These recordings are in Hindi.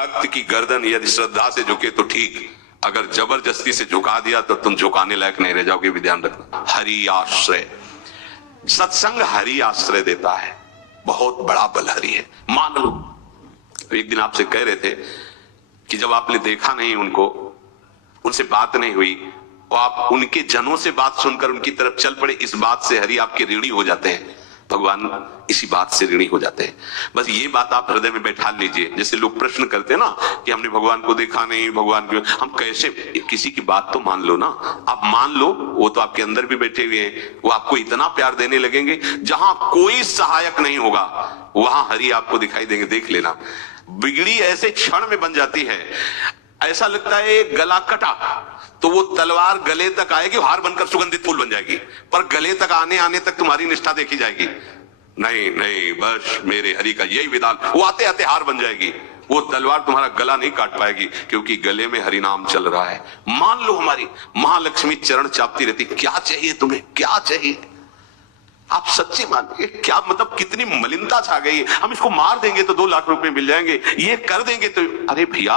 भक्त की गर्दन यदि श्रद्धा से झुके तो ठीक, अगर जबरदस्ती से झुका दिया तो तुम झुकाने लायक नहीं रह जाओगे। भी ध्यान रखना। हरि आश्रय, सत्संग हरि आश्रय देता है, बहुत बड़ा बल हरि है, मान लो। एक दिन आपसे कह रहे थे कि जब आपने देखा नहीं उनको, उनसे बात नहीं हुई, और आप उनके जनों से बात सुनकर उनकी तरफ चल पड़े, इस बात से हरि आपके ऋणी हो जाते हैं, भगवान इसी बात से ऋणी हो जाते हैं। बस ये बात आप हृदय में बैठा लीजिए। जैसे लोग प्रश्न करते हैं ना कि हमने भगवान को देखा नहीं, भगवान को हम कैसे, किसी की बात तो मान लो ना। आप मान लो, वो तो आपके अंदर भी बैठे हुए हैं, वो आपको इतना प्यार देने लगेंगे, जहां कोई सहायक नहीं होगा वहां हरि आपको दिखाई देंगे। देख लेना, बिगड़ी ऐसे क्षण में बन जाती है, ऐसा लगता है गला कटा तो वो तलवार गले तक आएगी, हार बनकर सुगंधित फूल बन जाएगी, पर गले तक आने आने तक तुम्हारी निष्ठा देखी जाएगी। नहीं नहीं, बस मेरे हरि का यही विधान, वो आते आते हार बन जाएगी, वो तलवार तुम्हारा गला नहीं काट पाएगी, क्योंकि गले में हरि नाम चल रहा है। मान लो हमारी महालक्ष्मी चरण चापती रहती, क्या चाहिए तुम्हें, क्या चाहिए, आप सच्ची मानिए, क्या मतलब कितनी मलिनता छा गई। हम इसको मार देंगे तो 2 लाख रुपए मिल जाएंगे, ये कर देंगे तो, अरे भैया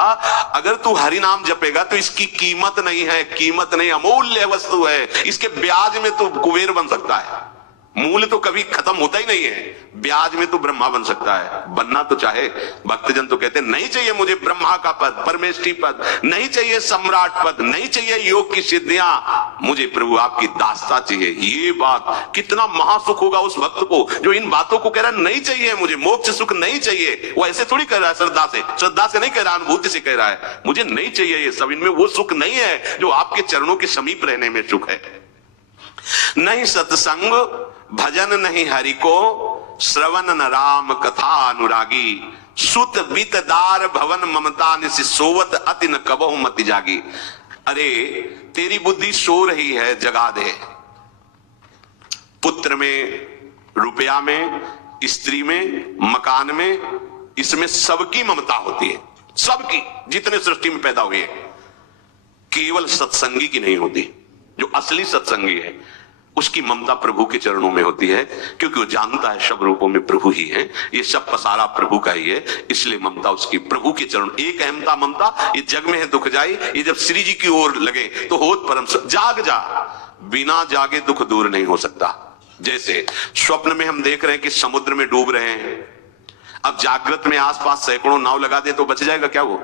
अगर तू हरि नाम जपेगा तो इसकी कीमत नहीं है, कीमत नहीं, अमूल्य वस्तु है, इसके ब्याज में तो कुबेर बन सकता है, मूल्य तो कभी खत्म होता ही नहीं है, ब्याज में तो ब्रह्मा बन सकता है। बनना तो चाहे, भक्तजन तो कहते हैं नहीं चाहिए मुझे ब्रह्मा का पद, परमेष्ठी पद, नहीं चाहिए सम्राट पद, नहीं चाहिए योग की सिद्धियां, मुझे प्रभु आपकी दास्ता चाहिए। ये बात कितना महासुख होगा उस भक्त को जो इन बातों को कह रहा है, नहीं चाहिए मुझे मोक्ष सुख नहीं चाहिए। वो ऐसे थोड़ी कह रहा है, श्रद्धा से नहीं कह रहा, अनुभूति से कह रहा है, मुझे नहीं चाहिए ये सब, इनमें वो सुख नहीं है जो आपके चरणों के समीप रहने में सुख है। नहीं सत्संग भजन नहीं हरि को, श्रवण न राम कथा अनुरागी, सुत बीतदार भवन ममता निसि सोवत अति न कबहु मति जागी। अरे तेरी बुद्धि सो रही है, जगा दे। पुत्र में, रुपया में, स्त्री में, मकान में, इसमें सबकी ममता होती है, सबकी, जितने सृष्टि में पैदा हुए, केवल सत्संगी की नहीं होती। जो असली सत्संगी है उसकी ममता प्रभु के चरणों में होती है, क्योंकि वो जानता है सब रूपों में प्रभु ही है, ये सब पसारा प्रभु का ही है, इसलिए ममता उसकी प्रभु के चरण। एक अहमता ममता, ये जग में है दुख जाई, ये जब श्री जी की ओर लगे तो होत परम। जाग जा, बिना जागे दुख दूर नहीं हो सकता। जैसे स्वप्न में हम देख रहे हैं कि समुद्र में डूब रहे हैं, अब जागृत में आसपास सैकड़ों नाव लगा दे तो बच जाएगा क्या वो,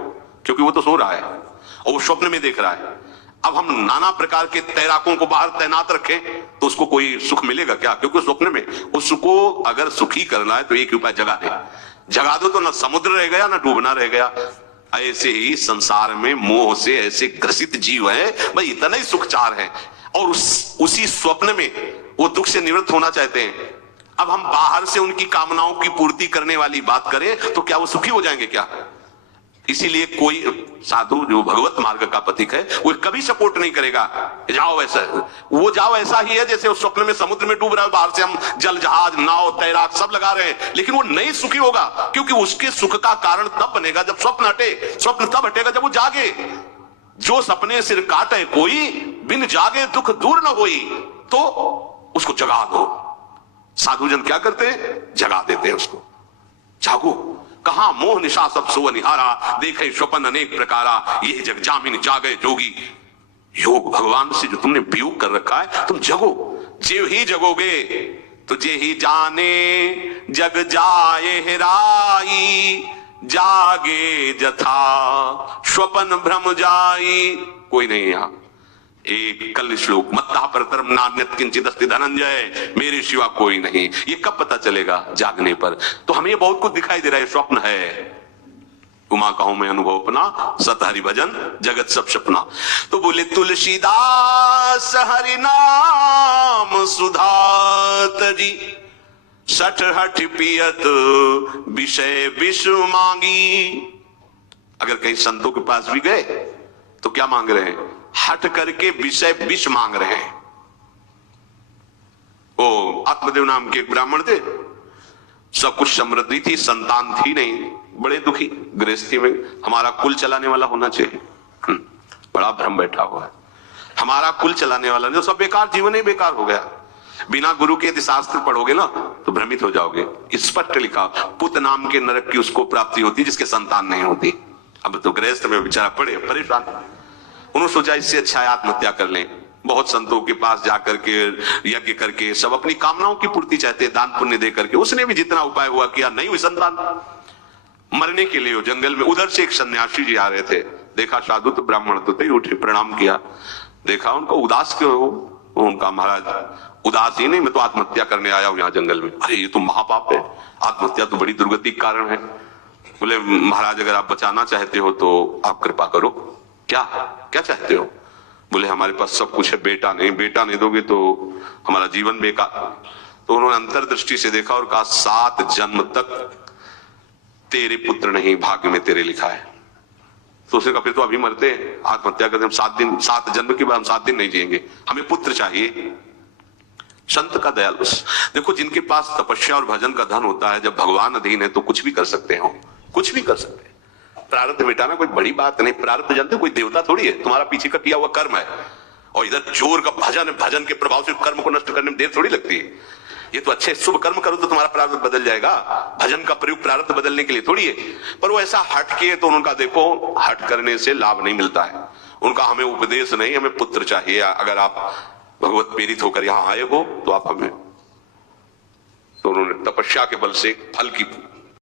क्योंकि वो तो सो रहा है और वो स्वप्न में देख रहा है। अब हम नाना प्रकार के तैराकों को बाहर तैनात रखें तो उसको कोई सुख मिलेगा क्या, क्योंकि स्वप्न में उसको अगर सुखी करना है तो एक उपाय जगा दे, जगा दो तो ना समुद्र रह गया ना डूबना रह गया। ऐसे ही संसार में मोह से ऐसे ग्रसित जीव है, भाई इतना ही सुखचार है, और उसी स्वप्न में वो दुख से निवृत्त होना चाहते हैं। अब हम बाहर से उनकी कामनाओं की पूर्ति करने वाली बात करें तो क्या वो सुखी हो जाएंगे क्या? इसीलिए कोई साधु जो भगवत मार्ग का पथिक है वो कभी सपोर्ट नहीं करेगा जाओ ऐसा, वो जाओ ऐसा ही है जैसे उस स्वप्न में समुद्र में डूब रहा है, बाहर से हम जल जहाज नाव तैराक सब लगा रहे हैं, लेकिन वो नहीं सुखी होगा, क्योंकि उसके सुख का कारण तब बनेगा जब स्वप्न हटे। स्वप्न तब हटेगा जब वो जागे। जो सपने सिर काटे कोई, बिन जागे दुख दूर न होई, तो उसको जगा दो। साधुजन क्या करते हैं, जगा देते हैं उसको। जागो, कहां मोह निशा सब सो निहारा, देखे स्वपन अनेक प्रकारा, ये जग जामिन जागे जोगी। योग भगवान से जो तुमने वियोग कर रखा है, तुम जगो। जे ही जगोगे तो जे ही जाने जग जाए हेराई, जागे जथा स्वपन भ्रम जाई। कोई नहीं यहां। एक कल श्लोक, मत्ता परतरम नान्यत् किंचित् अस्ति धनंजय, मेरे सिवा कोई नहीं। ये कब पता चलेगा? जागने पर। तो हमें ये बहुत कुछ दिखाई दे रहा है, स्वप्न है। उमा कहूं मैं अनुभव अपना, सत हरि भजन जगत सब सपना। तो बोले तुलसीदास हरि नाम सुधा तरी, सठ हठ पियत विषय विष मांगी। अगर कहीं संतों के पास भी गए तो क्या मांग रहे हैं? हट करके विषय विष मांग रहे हैं। ओ आत्मदेव नाम के एक ब्राह्मण थे, सब कुछ समृद्धि थी, संतान थी नहीं, बड़े दुखी गृहस्थी में। हमारा कुल चलाने वाला होना चाहिए, बड़ा भ्रम बैठा हुआ है। हमारा कुल चलाने वाला नहीं तो सब बेकार, जीवन ही बेकार हो गया। बिना गुरु के यदि शास्त्र पढ़ोगे ना तो भ्रमित हो जाओगे। स्पष्ट लिखा, पुत नाम के नरक की उसको प्राप्ति होती जिसके संतान नहीं होती। अब तो गृहस्थ में बेचारा पड़े परेशान। उन्होंने सोचा इससे अच्छा है आत्महत्या कर लें। बहुत संतों के पास जाकर के यज्ञ करके सब अपनी कामनाओं की पूर्ति चाहते, दान पुण्य दे करके। उसने भी जितना उपाय हुआ किया, नहीं हुई संतान। मरने के लिए जंगल में उधर से एक सन्यासी जी आ रहे थे, देखा साधु तो ब्राह्मण तो थे, उठे प्रणाम किया, देखा उनको उदास क्यों हो। उनका महाराज उदास ही नहीं, मैं तो आत्महत्या करने आया हूं यहाँ जंगल में। अरे ये तो महापाप है, आत्महत्या तो बड़ी दुर्गति का कारण है। बोले महाराज अगर आप बचाना चाहते हो तो आप कृपा करो। क्या क्या चाहते हो? बोले हमारे पास सब कुछ है, बेटा नहीं दोगे तो हमारा जीवन बेकार। तो उन्होंने अंतर्दृष्टि से देखा और कहा 7 जन्म तक तेरे पुत्र नहीं भाग्य में तेरे लिखा है। तो उसने कहा फिर तो अभी मरते हैं, आत्महत्या करते हम 7 जन्म के बाद हम 7 दिन नहीं जिएंगे, हमें पुत्र चाहिए। संत का दयालु। देखो जिनके पास तपस्या और भजन का धन होता है, जब भगवान अधीन है तो कुछ भी कर सकते हो, कुछ भी कर सकते हैं। प्रारब्ध मिटाना कोई बड़ी बात नहीं। प्रारब्ध जानते कोई देवता थोड़ी है, तुम्हारा पीछे का किया हुआ कर्म है। और इधर जोर का भजन, भजन के प्रभाव से कर्म को नष्ट करने में देर थोड़ी लगती है। ये तो अच्छे शुभ कर्म करो तो तुम्हारा प्रारब्ध बदल जाएगा। भजन का प्रयोग प्रारब्ध बदलने के लिए थोड़ी है। पर वो ऐसा हट किए तो उनका देखो, हट करने से लाभ नहीं मिलता है। उनका हमें उपदेश नहीं, हमें पुत्र चाहिए। अगर आप भगवत प्रेरित होकर यहां आए हो तो आप हमें। तो उन्होंने तपस्या के बल से फल की